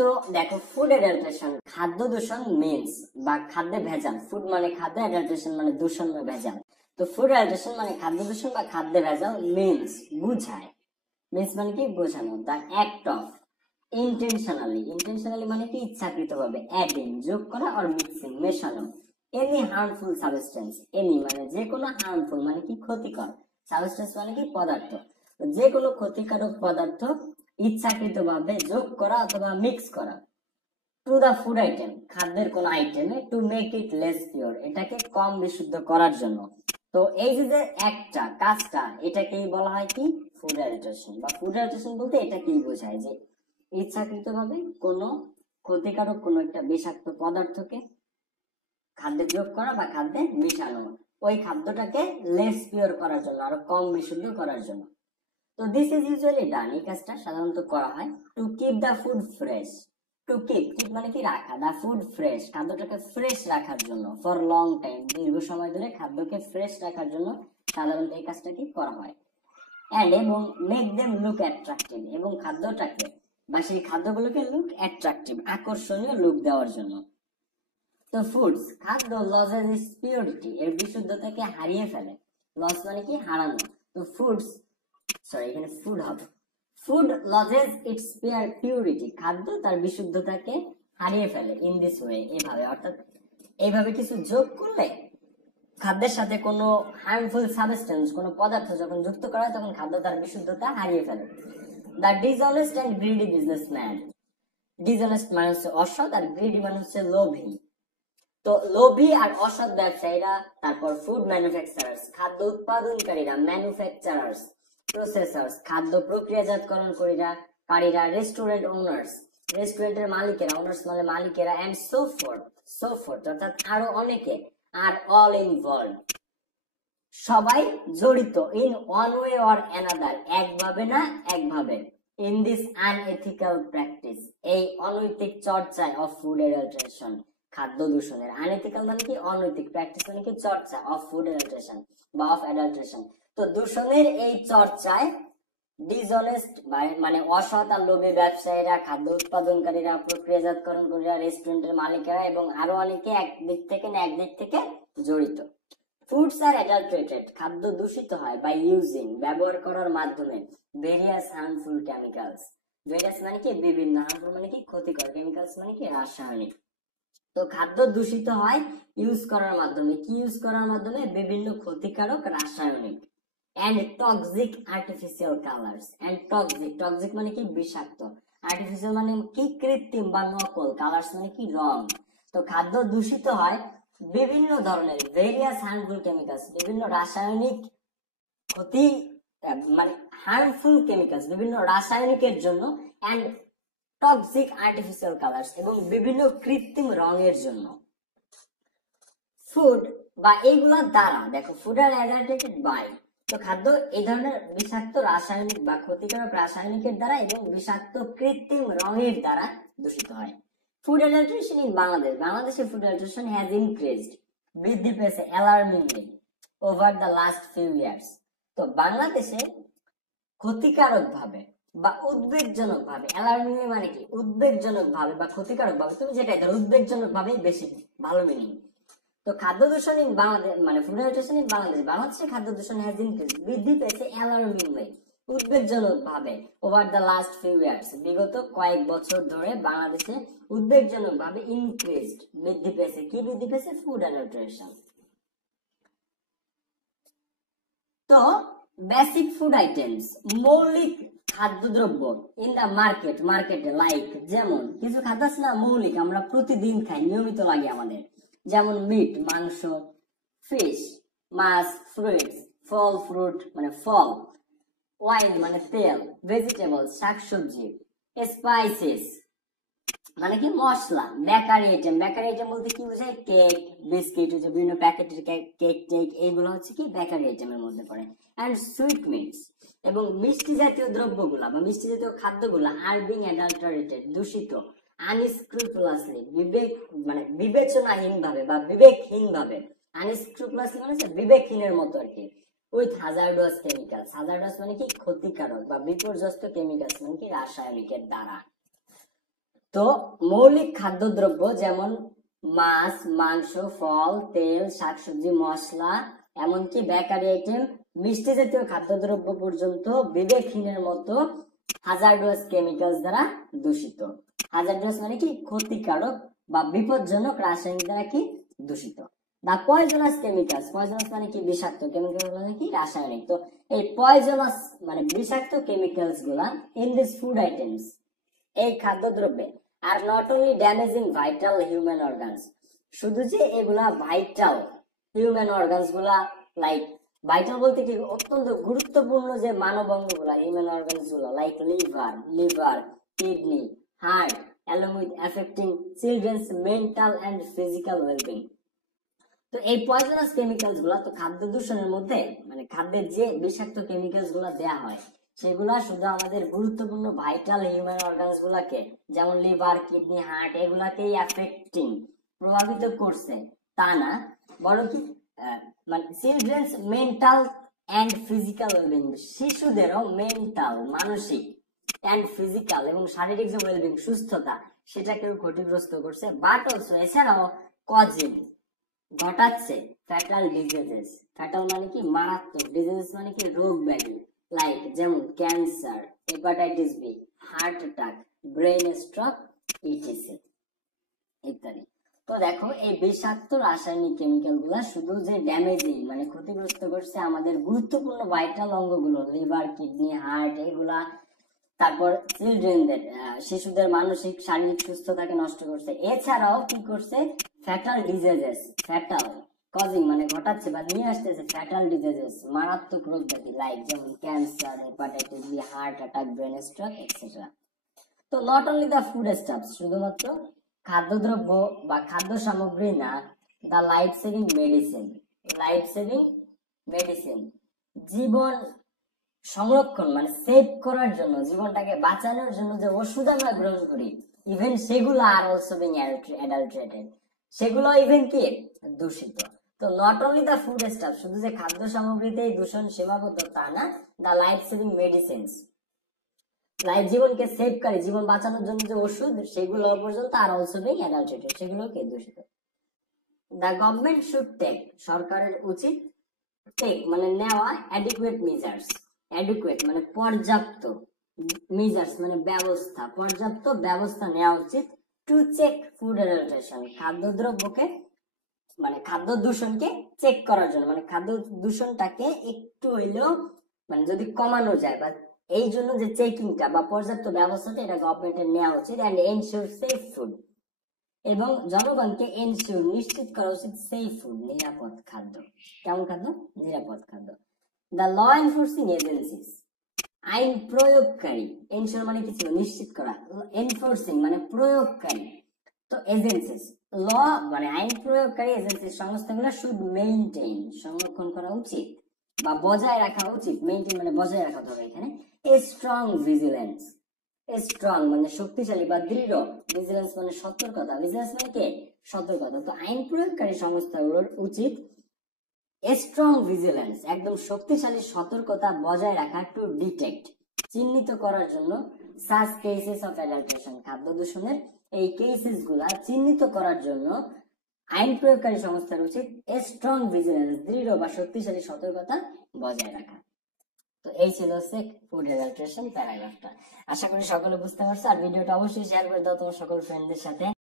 তো দেখো, food adulteration, খাদ্য দূষণ মিন্স বা খাদ্যে ভেজাল। ফুড মানে খাদ্য, অ্যাডাল্ট্রেশন মানে দূষণ বা ভেজাল। তো ফুড অ্যাডাল্ট্রেশন মানে খাদ্য দূষণ বা খাদ্যে ভেজাল মিন্স বুঝায়, মিন্স মানে কি বোঝানো, the act of intentionally, intentionally মানে কি ইচ্ছাকৃতভাবে, অ্যাডিং যোগ করা, অর মিক্সিং মেশানো, এনি হার্মফুল সাবস্টেন্স, এনি মানে যে কোনো, হার্মফুল মানে কি ক্ষতিকর, সাবস্টেন্স মানে কি পদার্থ, যে কোনো ক্ষতিকারক পদার্থ ইচ্ছাকৃতভাবে যোগ করা অথবা মিক্স করা টু দা ফুড আইটেম, খাদ্যের কোন আইটেমে, to make it less pure, এটাকে কম বিশুদ্ধ করার জন্য। তো এই যে একটা কাজটা, এটাকেই বলা হয় কি ফুড অ্যাডাল্ট্রেশন। বা ফুড অ্যাডাল্ট্রেশন বলতে এটাকেই বোঝায় যে ইচ্ছাকৃতভাবে কোনো ক্ষতিকারক কোনো একটা বিষাক্ত পদার্থকে খাদ্যে যোগ করা বা খাদ্যে মিশানো, ওই খাদ্যটাকে লেস পিওর করার জন্য, আরো কম বিশুদ্ধ করার জন্য। তো দিস ইজ ইউজুয়ালি ডান, এই কাজটা সাধারণত করা হয় to keep the food fresh. To keep, keep মানে কি রাখা, দা ফুড ফ্রেশ, খাদ্যটাকে ফ্রেশ রাখার জন্য, ফর লং টাইম, দীর্ঘ সময় ধরে খাদ্যকে ফ্রেশ রাখার জন্য সাধারণত এই কাজটা কি করা হয়। এন্ড এবং মেক দেম লুক অ্যাট্রাকটিভ, এবং খাদ্যটাকে বা সেই খাদ্যগুলোকে লুক অ্যাট্রাকটিভ, আকর্ষণীয় লুক দেওয়ার জন্য। তো ফুডস, খাদ্য লসেস ইটস পিউরিটি, এর বিশুদ্ধতাকে হারিয়ে ফেলে। লস মানে কি হারানো। তো ফুডস, সরি এখানে ফুড হবে, ফুড লসেস ইটস পিউরিটি, খাদ্য তার বিশুদ্ধতাকে হারিয়ে ফেলে ইন দিস ওয়ে, এভাবে, অর্থাৎ এইভাবে কিছু যোগ করলে খাদ্যের সাথে কোনো হার্মফুল সাবস্টেন্স, কোনো পদার্থ যখন যুক্ত করা হয় তখন খাদ্য তার বিশুদ্ধতা হারিয়ে ফেলে। The dishonest and greedy businessman, dishonest মানে হচ্ছে অসৎ, আর গ্রিডি মানে হচ্ছে লোভী। তো লোভী আর অসৎ ব্যবসায়ীরা, তারপর ফুড ম্যানুফ্যাকচারার্স, খাদ্য উৎপাদনকারীরা, ম্যানুফ্যাকচারার্স, প্রসেসর্স, খাদ্য প্রক্রিয়াজাতকরণকারীরা, রেস্টুরেন্ট ওনার্স, রেস্টুরেন্টের মালিকেরা, ওনার্স মানে মালিকেরা, এন্ড সো ফোর্থ, অর্থাৎ আরো অনেকে, আর অল ইনভলভ, সবাই জড়িত, in one way or another, একভাবে না একভাবে, ইন দিস আনএথিক্যাল প্র্যাকটিস, এই অনৈতিক চর্চায়, অফ ফুড অ্যাডাল্ট্রেশন, খাদ্য দূষণের। আনএথিক্যাল মানে কি অনৈতিক, প্র্যাকটিস মানে কি চর্চা, অফ ফুড অ্যাডাল্ট্রেশন বা অফ অ্যাডাল্ট্রেশন। তো দূষণের এই চর্চায় ডিসঅনেস্ট মানে অসৎ আর লোভী ব্যবসায়ীরা, খাদ্য উৎপাদনকারীরা, প্রক্রিয়াজাতকরণকারীরা, রেস্টুরেন্টের মালিকেরা এবং আরো অনেকে একদিক থেকে না একদিক থেকে জড়িত। ফুডস আর অ্যাডাল্ট্রেটেড, খাদ্য দূষিত হয় বাই ইউজিং, ব্যবহার করার মাধ্যমে, ভেরিয়াস হার্মফুল কেমিক্যালস, ভেরিয়াস মানে কি বিভিন্ন, হার্মফুল মানে কি ক্ষতিকর, কেমিক্যালস মানে কি রাসায়নিক। তো খাদ্য দূষিত হয় ইউজ করার মাধ্যমে, কি ইউজ করার মাধ্যমে, বিভিন্ন ক্ষতিকারক রাসায়নিক, and toxic artificial colours, and toxic, toxic মানে কি বিষাক্ত, আর্টিফিশিয়াল মানে কি কৃত্রিম বা নকল, কালার্স মানে কি রং। তো খাদ্য দূষিত হয় বিভিন্ন ধরনের, ভেরিয়াস হার্মফুল কেমিক্যালস, বিভিন্ন রাসায়নিক ক্ষতি মানে হার্মফুল কেমিক্যালস, বিভিন্ন রাসায়নিকের জন্য, এন্ড টক্সিক আর্টিফিশিয়াল কালার্স, এবং বিভিন্ন কৃত্রিম রঙের জন্য। ফুড বা এইগুলোর দ্বারা, দেখো ফুড আর অ্যাডাল্টেটেড বাই, তো খাদ্য এই ধরনের বিষাক্ত রাসায়নিক বা ক্ষতিকারক রাসায়নিকের দ্বারা এবং বিষাক্ত কৃত্রিম রঙের দ্বারা দূষিত হয়। ফুড অ্যাডাল্ট্রেশন ইন বাংলাদেশ, বাংলাদেশে ফুড অ্যাডাল্ট্রেশন হ্যাজ ইনক্রিজড, বৃদ্ধি পেয়েছে, alarmingly over the last few years. তো বাংলাদেশে ক্ষতিকারক ভাবে বা উদ্বেগজনক ভাবে, অ্যালার্মিংলি মানে কি উদ্বেগজনক ভাবে বা ক্ষতিকারক ভাবে, তুমি যেটাই ধরো উদ্বেগজনক ভাবেই বেশি ভালো মিনিং। তো খাদ্য দূষণ ইন বাংলাদেশ মানে ফুড অ্যাডাল্ট্রেশন ইন বাংলাদেশ, বাংলাদেশে খাদ্য দূষণ হ্যাজ ইনক্রিজ, বৃদ্ধি পেয়েছে, অ্যালার্মিংলি উদ্বেগজনক ভাবে, over the last few years, বিগত কয়েক বছর ধরে বাংলাদেশে উদ্বেগজনক ভাবে ইনক্রিজড, বৃদ্ধি পেয়েছে, কি বৃদ্ধি পেয়েছে, ফুড অ্যাডাল্ট্রেশন। তো বেসিক ফুড আইটেমস, মৌলিক খাদ্যদ্রব্য ইন দা মার্কেট, মার্কেটে, লাইক যেমন কিছু খাদ্য আছে না মৌলিক, আমরা প্রতিদিন খাই, নিয়মিত লাগে আমাদের, যেমন মিট মাংস, ফিশ মাছ, ফ্রুটস ফল, ফ্রুট মানে ফল, ওয়াইন মানে তেল, ভেজিটেবল শাকসবজি, স্পাইসেস মানে কি মশলা, বেকারি আইটেম, বেকারি আইটেম বলতে কি বোঝায়, কেক বিস্কিট, যে বিভিন্ন প্যাকেটের কেক টেক, এইগুলো হচ্ছে কি বেকারি আইটেমের মধ্যে পড়ে। এন্ড সুইট মিটস, এবং মিষ্টি জাতীয় দ্রব্যগুলা বা মিষ্টি জাতীয় খাদ্যগুলা আর বিং অ্যাডাল্টারেটেড, দূষিত, আনস্ক্রুপুলাসলি বিবেক মানে বিবেচনাহীন ভাবে বা বিবেকহীন ভাবে, আনস্ক্রুপুলাসলি মানে বিবেকহীনের মতো আর কি, উইথ হাজার্ডাস কেমিক্যালস, হাজার্ডাস মানে কি ক্ষতিকারক বা বিপর্যস্ত কেমিক্যালস মানে কি রাসায়নিকের দ্বারা। তো মৌলিক খাদ্যদ্রব্য যেমন মাছ, মাংস, ফল, তেল, শাকসবজি, মশলা, এমনকি বেকারি আইটেম, মিষ্টি জাতীয় খাদ্যদ্রব্য পর্যন্ত বিবেকহীনের মতো হাজারডাস কেমিক্যালস দ্বারা দূষিত। হাজারডাস মানে কি ক্ষতিকারক বা বিপজ্জনক রাসায়নিক দ্বারা কি দূষিত। দা পয়জনাস কেমিক্যালস, পয়জনাস মানে কি বিষাক্ত, কেমিক্যাল মানে কি রাসায়নিক। তো এই পয়জনাস মানে বিষাক্ত কেমিক্যালস গুলা ইন দিস ফুড আইটেমস, এই খাদ্যদ্রব্যে, are not only damaging vital human organs, শুধু যে এগুলা ভাইটাল হিউম্যান অর্গানস গুলা, লাইক ভাইটাল বলতে কি অত্যন্ত গুরুত্বপূর্ণ যে মানব অঙ্গগুলা, হিউম্যান অর্গানস গুলা, like liver, kidney, heart, along with affecting children's mental and physical well-being। তো এই পয়জনাস কেমিক্যালস গুলা, তো খাদ্য দূষণের মধ্যে মানে খাদ্যের যে বিষাক্ত কেমিক্যালস গুলা দেয়া হয় সেগুলা শুধু আমাদের গুরুত্বপূর্ণ ভাইটাল হিউম্যান অর্গানস গুলাকে, যেমন লিভার, কিডনি, হার্ট, এগুলাকেই অ্যাফেক্টিং, প্রভাবিত করছে তা না, বরং কি মানে children's mental and physical wellbeing, শিশুদেরও মেন্টাল মানসিক এন্ড ফিজিক্যাল এবং শারীরিক যে ওয়েলবিং সুস্থতা সেটাকেও ক্ষতিগ্রস্ত করছে। বাট অলসো এছাড়াও কজিং ঘটাচ্ছে ফ্যাটাল ডিজিজেস। ফ্যাটাল মানে কি মারাত্মক, ডিজিজেস মানে কি রোগ ব্যাধি, লাইক যেমন cancer, hepatitis B, heart attack, brain stroke, etc ইত্যাদি। তো দেখো এই বিষাক্ত রাসায়নিক কেমিক্যাল গুলা শুধু যে ড্যামেজিং মানে ক্ষতিগ্রস্ত করছে আমাদের গুরুত্বপূর্ণ ভাইটাল অঙ্গগুলো, লিভার, কিডনি, হার্ট, এগুলা, তারপর চিলড্রেনদের শিশুদের মানসিক শারীরিক সুস্থতাকে নষ্ট করছে, এছাড়াও কি করছে ফ্যাটাল ডিজিজেস, ফ্যাটাল কজিং মানে ঘটাচ্ছে বা নিয়ে আসতেছে ফ্যাটাল ডিজিজেস মারাত্মক রোগ ব্যাধি, লাইক যেমন cancer, hepatitis B, heart attack, brain stroke etcetera. তো not only the food stuff, শুধুমাত্র খাদ্যদ্রব্য বা খাদ্য সামগ্রী না, the life saving medicine, life saving medicine, জীবন সংরক্ষণ মানে সেভ করার জন্য, জীবনটাকে বাঁচানোর জন্য যে ওষুধ আমরা গ্রহণ করি, ইভেন সেগুলো আর অলসো বিং অ্যাডাল্টারেটেড, সেগুলো ইভেন কি দূষিত। তো not only the food staff, শুধু যে খাদ্য সামগ্রীতেই দূষণ সীমাবদ্ধ তা না, the life saving medicines, life জীবনকে সেভকারী, জীবন বাঁচানোর জন্য যে ওষুধ সেগুলো পর্যন্ত আর অলসো বিং অ্যাডাল্টারেটেড, সেগুলো কি দূষিত। দ্য গভর্নমেন্ট শুড টেক, সরকারের উচিত, টেক মানে নেওয়া, অ্যাডিকুয়েট মেজার্স, অ্যাডিকুয়েট মানে পর্যাপ্ত, মেজার্স মানে ব্যবস্থা, পর্যাপ্ত ব্যবস্থা নেওয়া উচিত, টু চেক ফুড অ্যাডাল্টারেশন, খাদ্যদ্রব্যকে মানে খাদ্য দূষণকে চেক করার জন্য, মানে খাদ্য দূষণটাকে একটু হইলেও মানে যদি কমানো যায়, বা এই জন্য যে চেকিংটা বা পর্যাপ্ত ব্যবস্থাটা এটা গভর্নমেন্টের নেওয়া উচিত, এন্ড এনশিওর সেফ ফুড, এবং জনগণকে এনশিওর নিশ্চিত করা উচিত সেফ ফুড, নিরাপদ খাদ্য। কেমন খাদ্য? নিরাপদ খাদ্য। দ্য ল এনফোর্সিং এজেন্সিস, আইন প্রয়োগকারী, এনশিওর মানে কি ছিল নিশ্চিত করা, এনফোর্সিং মানে প্রয়োগকারী, তো এজেন্সিস ল মানে আইন প্রয়োগকারী এজেন্সির সংস্থাগুলো শুড মেইনটেইন সংরক্ষণ করা উচিত বা বজায় রাখা উচিত, মেইনটেইন মানে বজায় রাখা হবে এখানে, এ স্ট্রং ভিজিলেন্স, স্ট্রং মানে শক্তিশালী বা দৃঢ়, ভিজিলেন্স মানে সতর্কতা, ভিজিলেন্স মানে কি সতর্কতা। তো আইন প্রয়োগকারী সংস্থাগুলোর উচিত স্ট্রং ভিজিলেন্স একদম শক্তিশালী সতর্কতা বজায় রাখা, টু ডিটেক্ট চিহ্নিত করার জন্য, সাচ কেসেস অফ অ্যাডাল্টারেশন খাদ্য দূষণের এই কেসেস গুলা চিহ্নিত করার জন্য আইন প্রয়োগকারী সংস্থার উচিত স্ট্রং ভিজিলেন্স দৃঢ় বা শক্তিশালী সতর্কতা বজায় রাখা। তো এই ছিল হচ্ছে ফুড অ্যাডাল্টারেশন প্যারাগ্রাফটা। আশা করি সকলে বুঝতে পারছো, আর ভিডিওটা অবশ্যই শেয়ার করে দাও তোমার সকল ফ্রেন্ডদের সাথে।